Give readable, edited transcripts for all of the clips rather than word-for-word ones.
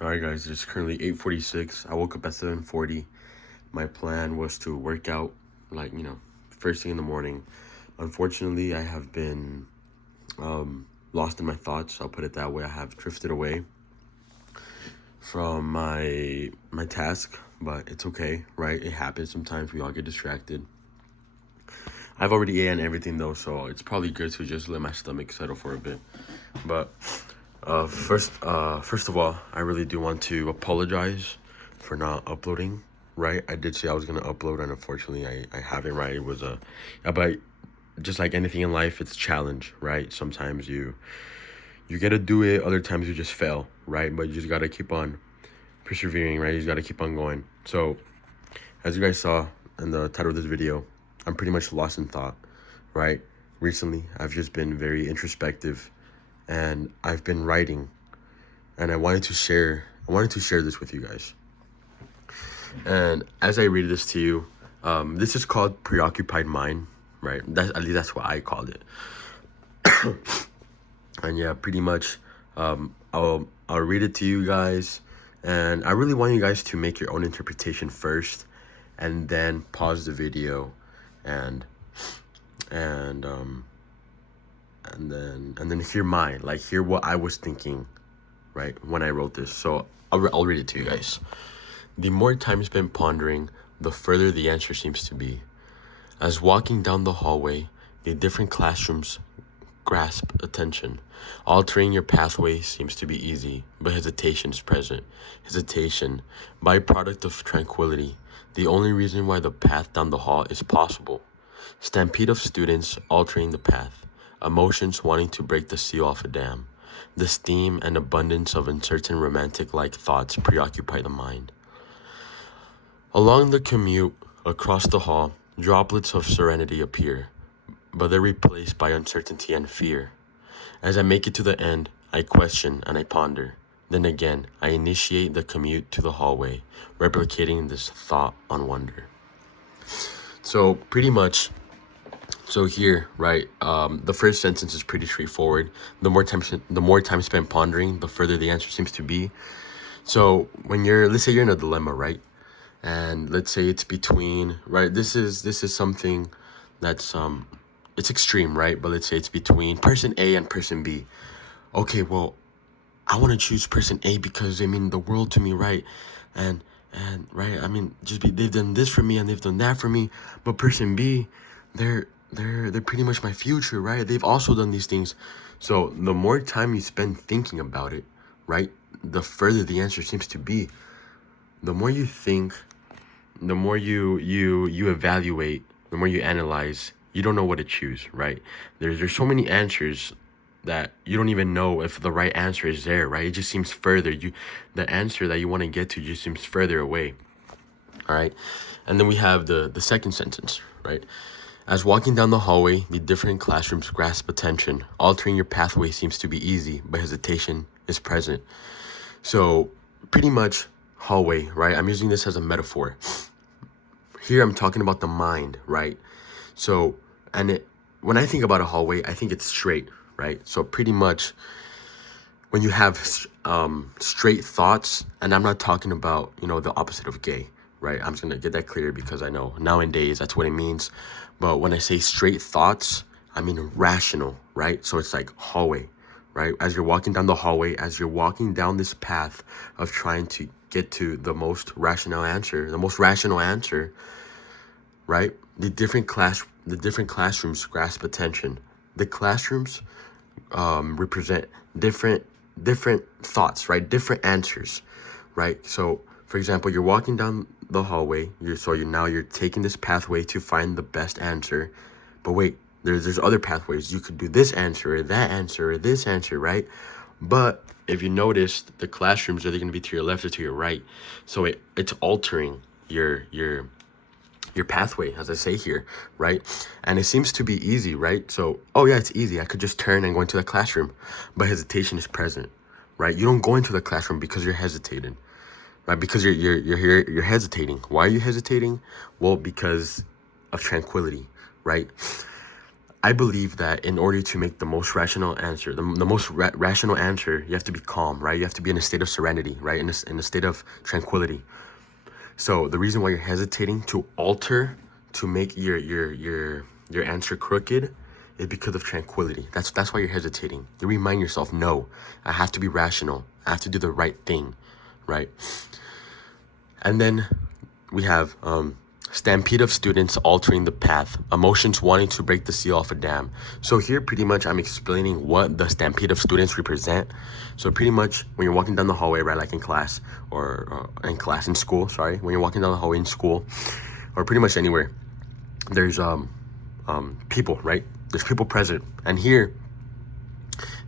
Alright guys, it's currently 8:46. I woke up at 7:40. My plan was to work out, first thing in the morning. Unfortunately, I have been lost in my thoughts. I'll put it that way. I have drifted away from my task, but it's okay, right? It happens sometimes. We all get distracted. I've already eaten everything though, so it's probably good to just let my stomach settle for a bit. But first of all, I really do want to apologize for not uploading. Right, I did say I was gonna upload, and unfortunately, I haven't. Right, it was but just like anything in life, it's a challenge. Right, sometimes you get to do it, other times you just fail. Right, but you just gotta keep on persevering. Right, you just gotta keep on going. So, as you guys saw in the title of this video, I'm pretty much lost in thought. Right, recently I've just been very introspective, and I've been writing, and I wanted to share this with you guys. And as I read this to you, this is called Preoccupied Mind, right? At least that's what I called it. And yeah, pretty much, I'll read it to you guys, and I really want you guys to make your own interpretation first, and then pause the video, and then hear mine, hear what I was thinking, right, when I wrote this. So I'll read it to you guys. The more time spent pondering, the further the answer seems to be. As walking down the hallway, the different classrooms grasp attention. Altering your pathway seems to be easy, but hesitation is present. Hesitation, byproduct of tranquility, the only reason why the path down the hall is possible. Stampede of students altering the path. Emotions wanting to break the seal off a dam. The steam and abundance of uncertain romantic-like thoughts preoccupy the mind. Along the commute across the hall, droplets of serenity appear, but they're replaced by uncertainty and fear. As I make it to the end, I question and I ponder. Then again, I initiate the commute to the hallway, replicating this thought on wonder. So pretty much, here, right, the first sentence is pretty straightforward. The more time spent pondering, the further the answer seems to be. So when let's say you're in a dilemma, right? And let's say it's between, right, this is something that's it's extreme, right? But let's say it's between person A and person B. Okay, well, I want to choose person A because they mean the world to me, right? And right, I mean, they've done this for me and they've done that for me. But person B, they're pretty much my future, right? They've also done these things. So the more time you spend thinking about it, right, the further the answer seems to be. The more you think, the more you evaluate, the more you analyze, you don't know what to choose, right? There's so many answers that you don't even know if the right answer is there, right? It just seems further. The answer that you want to get to just seems further away. All right. And then we have the second sentence, right? As walking down the hallway, the different classrooms grasp attention. Altering your pathway seems to be easy, but hesitation is present. So pretty much hallway, right? I'm using this as a metaphor. Here I'm talking about the mind, right? So, when I think about a hallway, I think it's straight, right? So pretty much when you have straight thoughts, and I'm not talking about, the opposite of gay, right? I'm just going to get that clear because I know nowadays that's what it means. But when I say straight thoughts, I mean rational, right? So it's like hallway, right? As you're walking down the hallway, as you're walking down this path of trying to get to the most rational answer, right? The different classrooms grasp attention. The classrooms represent different thoughts, right? Different answers, right? So, for example, you're walking down the hallway. You're taking this pathway to find the best answer. But wait, there's other pathways. You could do this answer or that answer or this answer, right? But if you notice, the classrooms are they going to be to your left or to your right? So it's altering your pathway, as I say here, right? And it seems to be easy, right? So, oh yeah, it's easy. I could just turn and go into the classroom, but hesitation is present, right? You don't go into the classroom because you're hesitating, right? Because you're hesitating. Why are you hesitating? Well, because of tranquility, right? I believe that in order to make the most rational answer, the most rational answer, you have to be calm, right? You have to be in a state of serenity, right? In a state of tranquility. So the reason why you're hesitating to alter, to make your answer crooked, is because of tranquility. That's why you're hesitating. You remind yourself, no, I have to be rational. I have to do the right thing, right? And then we have stampede of students altering the path, emotions wanting to break the seal off a dam. So here pretty much I'm explaining what the stampede of students represent. So pretty much when you're walking down the hallway, right, like in class or in school, sorry, when you're walking down the hallway in school or pretty much anywhere, there's people, right? There's people present. And here,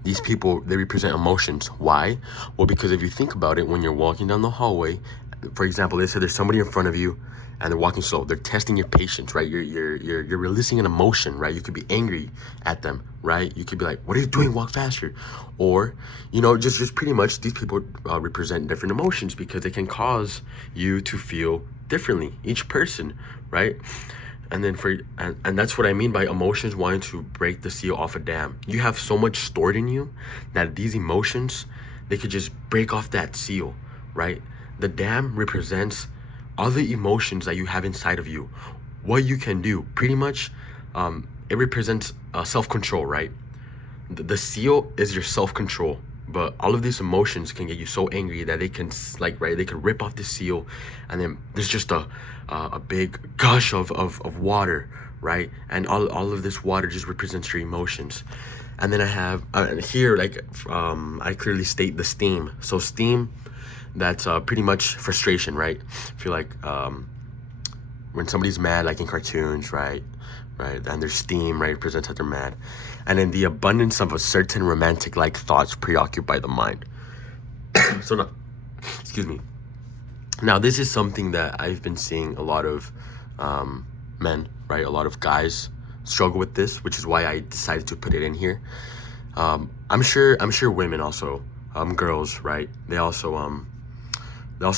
these people, they represent emotions. Why? Well, because if you think about it, when you're walking down the hallway, for example, they say there's somebody in front of you and they're walking slow. They're testing your patience, right? You're releasing an emotion, right? You could be angry at them, right? You could be like, what are you doing? Walk faster. Or, just pretty much these people represent different emotions because they can cause you to feel differently, each person, right? And then and that's what I mean by emotions wanting to break the seal off a dam. You have so much stored in you that these emotions, they could just break off that seal, right? The dam represents all the emotions that you have inside of you. What you can do, pretty much, it represents self-control, right? The seal is your self-control, but all of these emotions can get you so angry that they can, they could rip off the seal, and then there's just a big gush of water, right? And all of this water just represents your emotions. And then I have here, I clearly state the steam. So steam, that's pretty much frustration, right? I feel like when somebody's mad, like in cartoons, right? And their steam, right, represents that they're mad. And then the abundance of a certain romantic-like thoughts preoccupy the mind. So now, excuse me. Now, this is something that I've been seeing a lot of men, right? A lot of guys struggle with this, which is why I decided to put it in here. I'm sure women also, girls, right? They also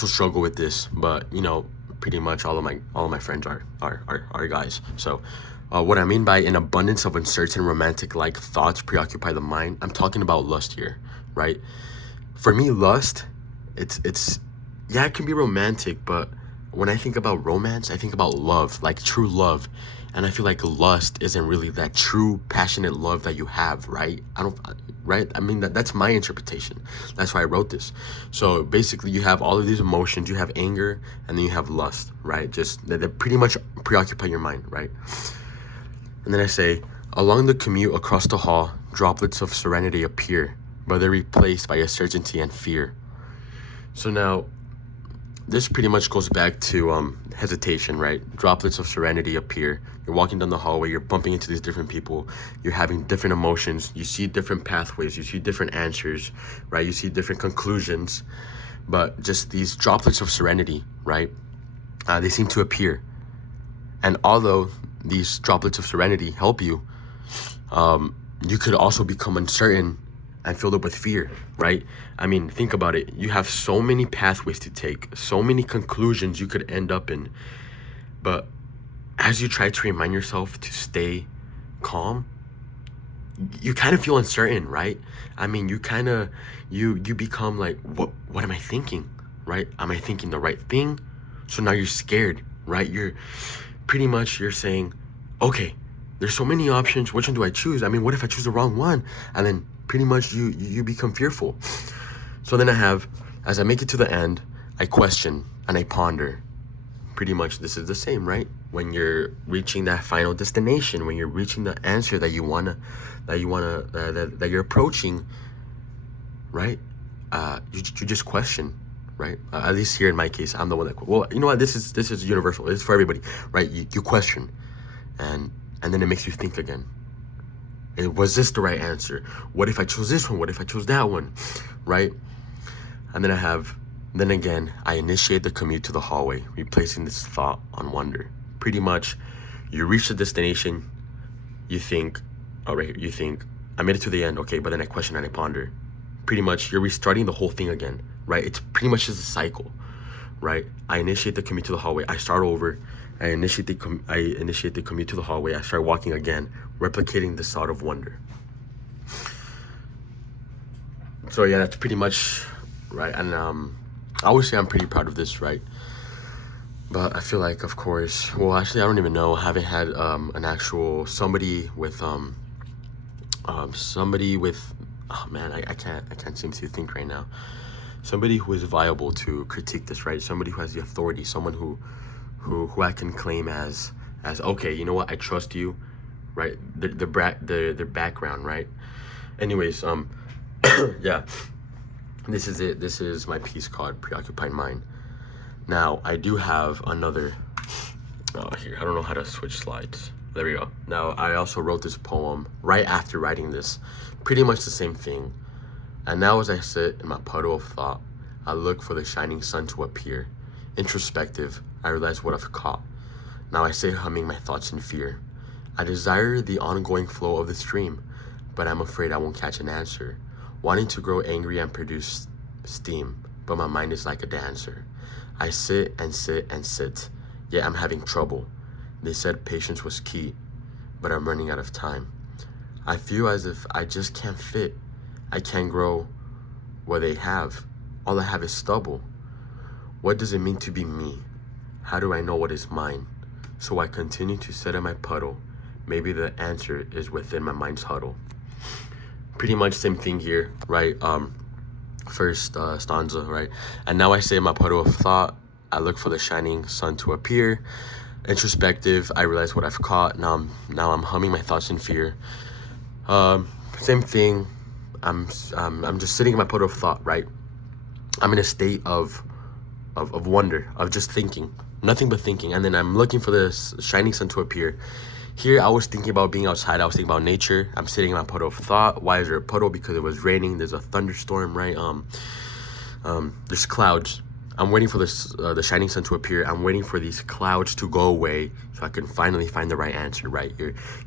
struggle with this, but pretty much all of my friends are guys. So what I mean by an abundance of uncertain romantic-like thoughts preoccupy the mind, I'm talking about lust here, right? For me, lust, it's yeah, it can be romantic, but when I think about romance, I think about love, like true love. And I feel like lust isn't really that true, passionate love that you have, right? Right? I mean, that's my interpretation. That's why I wrote this. So basically, you have all of these emotions. You have anger, and then you have lust, right? Just that pretty much preoccupy your mind, right? And then I say, along the commute across the hall, droplets of serenity appear, but they're replaced by uncertainty and fear. So now, this pretty much goes back to hesitation, right? Droplets of serenity appear. You're walking down the hallway, you're bumping into these different people, you're having different emotions, you see different pathways, you see different answers, right? You see different conclusions, but just these droplets of serenity, right? They seem to appear. And although these droplets of serenity help you, you could also become uncertain and filled up with fear, right? I mean, think about it. You have so many pathways to take, so many conclusions you could end up in. But as you try to remind yourself to stay calm, you kind of feel uncertain, right? I mean, you become like, what am I thinking, right? Am I thinking the right thing? So now you're scared, right? You're saying, okay, there's so many options. Which one do I choose? I mean, what if I choose the wrong one? And then pretty much you become fearful. So then as I make it to the end, I question and I ponder. Pretty much this is the same, right? When you're reaching that final destination, when you're reaching the answer that you're approaching, right? You just question, right? At least here in my case, I'm the one that, well, you know what? This is universal. It's for everybody, right? You question, and then it makes you think again. Was this the right answer? What if I chose this one? What if I chose that one? Right? And then again, I initiate the commute to the hallway, replacing this thought on wonder. Pretty much, you reach the destination, you think, I made it to the end, okay, but then I question and I ponder. Pretty much, you're restarting the whole thing again, right? It's pretty much just a cycle, right? I initiate the commute to the hallway, I start over, I initiate the commute to the hallway. I start walking again, replicating the thought of wonder. So yeah, that's pretty much right. And I would say I'm pretty proud of this, right? But I feel like, of course, well, actually, I don't even know. I haven't had an actual somebody with oh man, I can't seem to think right now. Somebody who is viable to critique this, right? Somebody who has the authority, someone who I can claim as okay, you know what, I trust you, right? Their background, right? Anyways, yeah, this is it. This is my piece called Preoccupied Mind. Now, I do have another, here, I don't know how to switch slides. There we go. Now, I also wrote this poem right after writing this, pretty much the same thing. And now as I sit in my puddle of thought, I look for the shining sun to appear. Introspective, I realize what I've caught. Now I say, humming my thoughts in fear. I desire the ongoing flow of the stream, but I'm afraid I won't catch an answer. Wanting to grow angry and produce steam, but my mind is like a dancer. I sit and sit and sit, yet I'm having trouble. They said patience was key, but I'm running out of time. I feel as if I just can't fit. I can't grow what they have. All I have is stubble. What does it mean to be me? How do I know what is mine? So I continue to sit in my puddle. Maybe the answer is within my mind's huddle. Pretty much same thing here, right? First stanza, right? And now I say in my puddle of thought, I look for the shining sun to appear. Introspective, I realize what I've caught. Now I'm humming my thoughts in fear. Same thing. I'm just sitting in my puddle of thought, right? I'm in a state of wonder, of just thinking, nothing but thinking. And then I'm looking for this shining sun to appear. Here, I was thinking about being outside. I was thinking about nature. I'm sitting in my puddle of thought. Why is there a puddle? Because it was raining. There's a thunderstorm, right? There's clouds. I'm waiting for this the shining sun to appear. I'm waiting for these clouds to go away so I can finally find the right answer, right?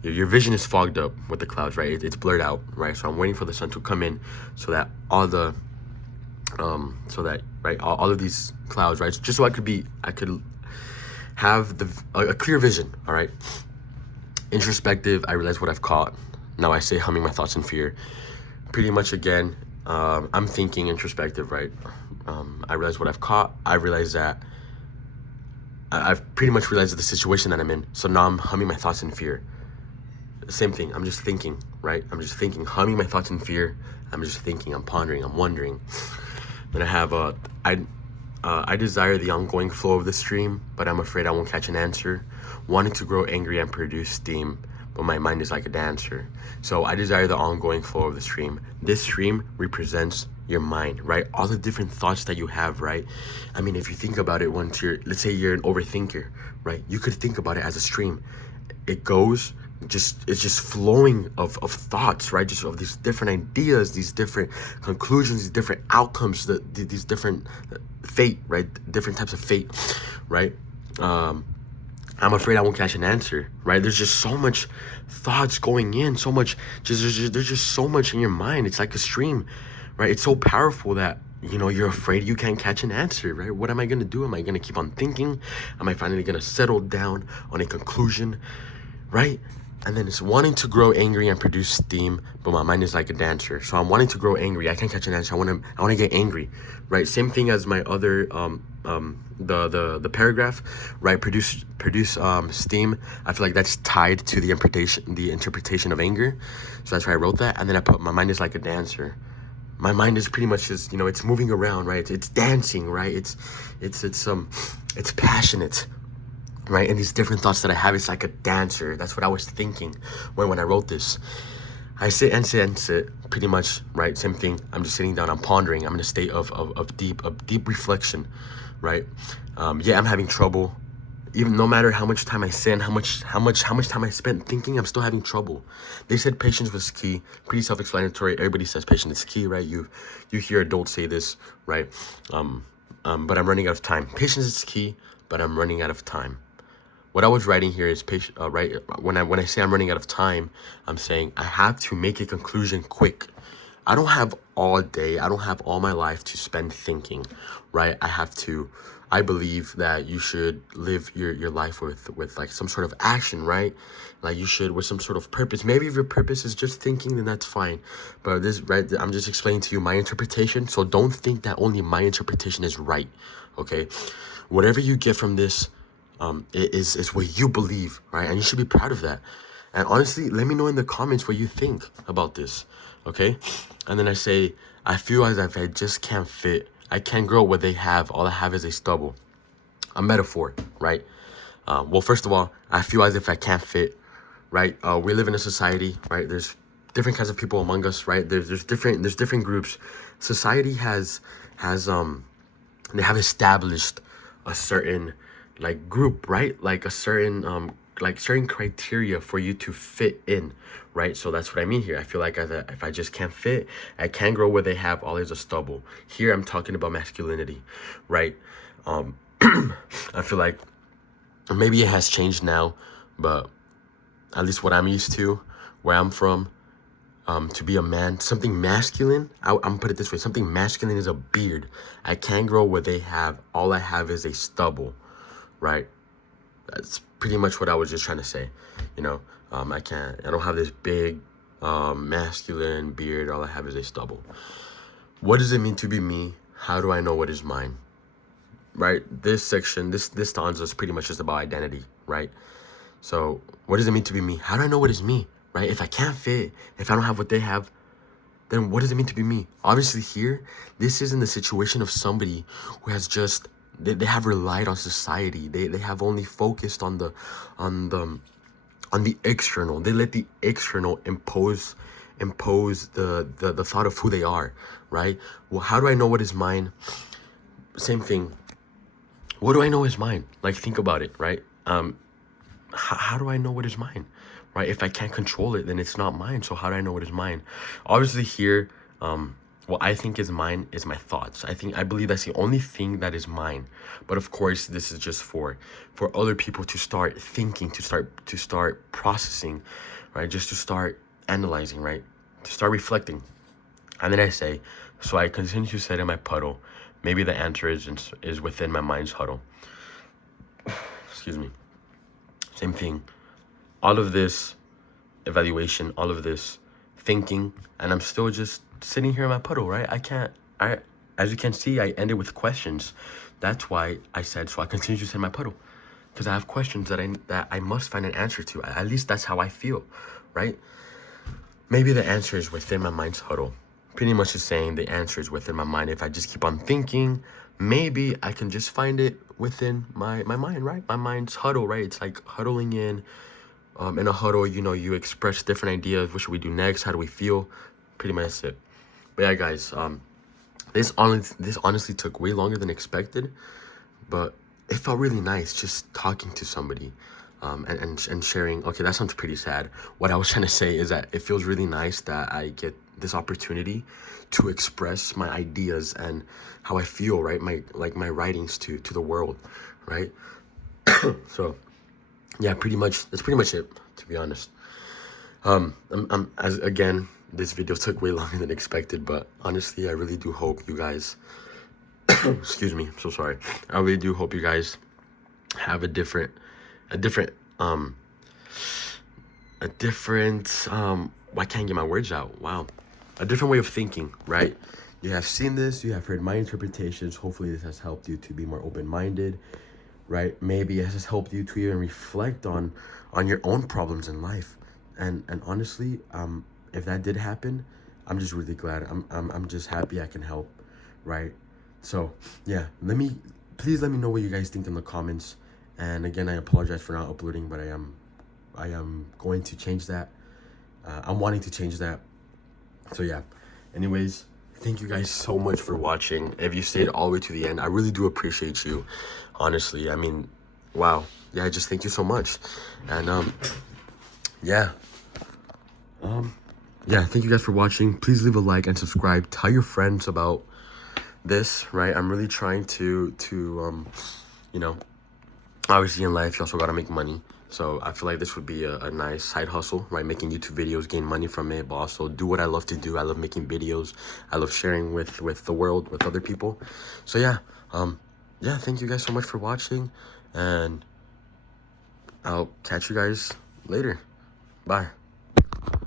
Your vision is fogged up with the clouds, right? It's blurred out, right? So I'm waiting for the sun to come in so that all of these clouds, right? Just so I could have a clear vision, all right? Introspective, I realize what I've caught. Now I say, humming my thoughts in fear. Pretty much again, I'm thinking. Introspective, right? I realize what I've caught. I realize that I've pretty much realized the situation that I'm in. So now I'm humming my thoughts in fear. Same thing. I'm just thinking, right? I'm just thinking, humming my thoughts in fear. I'm just thinking. I'm pondering. I'm wondering. Then I have I desire the ongoing flow of the stream, but I'm afraid I won't catch an answer. Wanting to grow angry and produce steam, but my mind is like a dancer. So I desire the ongoing flow of the stream. This stream represents your mind, right? All the different thoughts that you have, right? I mean, if you think about it, let's say you're an overthinker, right? You could think about it as a stream. It goes, it's just flowing of thoughts, right? Just of these different ideas, these different conclusions, these different outcomes, these different fate, right? Different types of fate, right? I'm afraid I won't catch an answer, right? There's just so much thoughts going in, so much, there's just so much in your mind. It's like a stream, right? It's so powerful that, you're afraid you can't catch an answer, right? What am I going to do? Am I going to keep on thinking? Am I finally going to settle down on a conclusion, right? And then it's wanting to grow angry and produce steam, but my mind is like a dancer. So I'm wanting to grow angry. I can't catch an answer. I want to get angry, right? Same thing as my other the paragraph, right? Produce steam. I feel like that's tied to the interpretation of anger. So that's why I wrote that. And then I put my mind is like a dancer. My mind is pretty much just, it's moving around, right? It's dancing, right? It's passionate. Right, and these different thoughts that I have, it's like a dancer. That's what I was thinking when I wrote this. I sit and sit and sit, pretty much, right? Same thing. I'm just sitting down. I'm pondering. I'm in a state of deep reflection, right? Yeah, I'm having trouble. Even no matter how much time I sit and how much time I spent thinking, I'm still having trouble. They said patience was key. Pretty self-explanatory. Everybody says patience is key, right? You hear adults say this, right? But I'm running out of time. Patience is key, but I'm running out of time. What I was writing here is patient, right? When I say I'm running out of time, I'm saying I have to make a conclusion quick. I don't have all day, I don't have all my life to spend thinking, right? I believe that you should live your life with like some sort of action, right? Like you should with some sort of purpose. Maybe if your purpose is just thinking, then that's fine. But this, right, I'm just explaining to you my interpretation. So don't think that only my interpretation is right, okay? Whatever you get from this, is what you believe, right? And you should be proud of that. And honestly, let me know in the comments what you think about this, okay? And then I say, I feel as if I just can't fit. I can't grow what they have. All I have is a stubble. A metaphor, right? Well, first of all, I feel as if I can't fit, right? We live in a society, right? There's different kinds of people among us, right? There's different groups. Society they have established a certain like group, right? Like a certain certain criteria for you to fit in, right? So that's what I mean here. I feel like if I just can't fit, I can't grow where they have, all is a stubble. Here I'm talking about masculinity, right? I feel like maybe it has changed now, but at least what I'm used to, where I'm from, to be a man, something masculine, I'm gonna put it this way, something masculine is a beard. I can't grow what they have, all I have is a stubble, right? That's pretty much what I was just trying to say, you know. I don't have this big masculine beard, all I have is a stubble. What does it mean to be me? How do I know what is mine? Right? This section, this stanza is pretty much just about identity, right? So what does it mean to be me? How do I know what is me, right? If I can't fit, if I don't have what they have, then what does it mean to be me? Obviously here, this isn't the situation of somebody who has just, they have relied on society. They have only focused on the external. They let the external impose the thought of who they are, right? Well, how do I know what is mine? Same thing. What do I know is mine? Like, think about it, right? How do I know what is mine, right? If I can't control it, then it's not mine. So how do I know what is mine? Obviously here, what I think is mine is my thoughts. I believe that's the only thing that is mine. But of course, this is just for other people to start thinking, to start processing, right? Just to start analyzing, right? To start reflecting. And then I say, so I continue to sit in my puddle. Maybe the answer is within my mind's huddle. Excuse me. Same thing. All of this evaluation, all of this thinking, and I'm still just sitting here in my puddle, right? As you can see, I ended with questions. That's why I said, so I continue to sit in my puddle. Because I have questions that I must find an answer to. At least that's how I feel, right? Maybe the answer is within my mind's huddle. Pretty much just saying the answer is within my mind. If I just keep on thinking, maybe I can just find it within my mind, right? My mind's huddle, right? It's like huddling in a huddle, you know, you express different ideas. What should we do next? How do we feel? Pretty much that's it. But yeah, guys, this honestly took way longer than expected, but it felt really nice just talking to somebody. And sharing. Okay, that sounds pretty sad. What I was trying to say is that it feels really nice that I get this opportunity to express my ideas and how I feel, right? My writings to the world, right? So yeah, that's pretty much it, to be honest. Again, this video took way longer than expected, but honestly, I really do hope you guys excuse me, I'm so sorry. I really do hope you guys have a different I can't get my words out. Wow. A different way of thinking, right? You have seen this, you have heard my interpretations. Hopefully this has helped you to be more open-minded, right? Maybe it has helped you to even reflect on your own problems in life. And honestly, if that did happen, I'm just really glad. I'm just happy I can help, right? So yeah, please let me know what you guys think in the comments. And again, I apologize for not uploading, but I am going to change that. I'm wanting to change that. So yeah, anyways, thank you guys so much for watching. If you stayed all the way to the end, I really do appreciate you. Honestly, I mean, wow. Yeah, just thank you so much. And yeah, thank you guys for watching. Please leave a like and subscribe. Tell your friends about this, right? I'm really trying to you know, obviously in life you also gotta make money, So I feel like this would be a nice side hustle, right? Making YouTube videos, gain money from it, but also do what I love to do. I love making videos. I love sharing with the world, with other people. So yeah, yeah, thank you guys so much for watching, and I'll catch you guys later. Bye.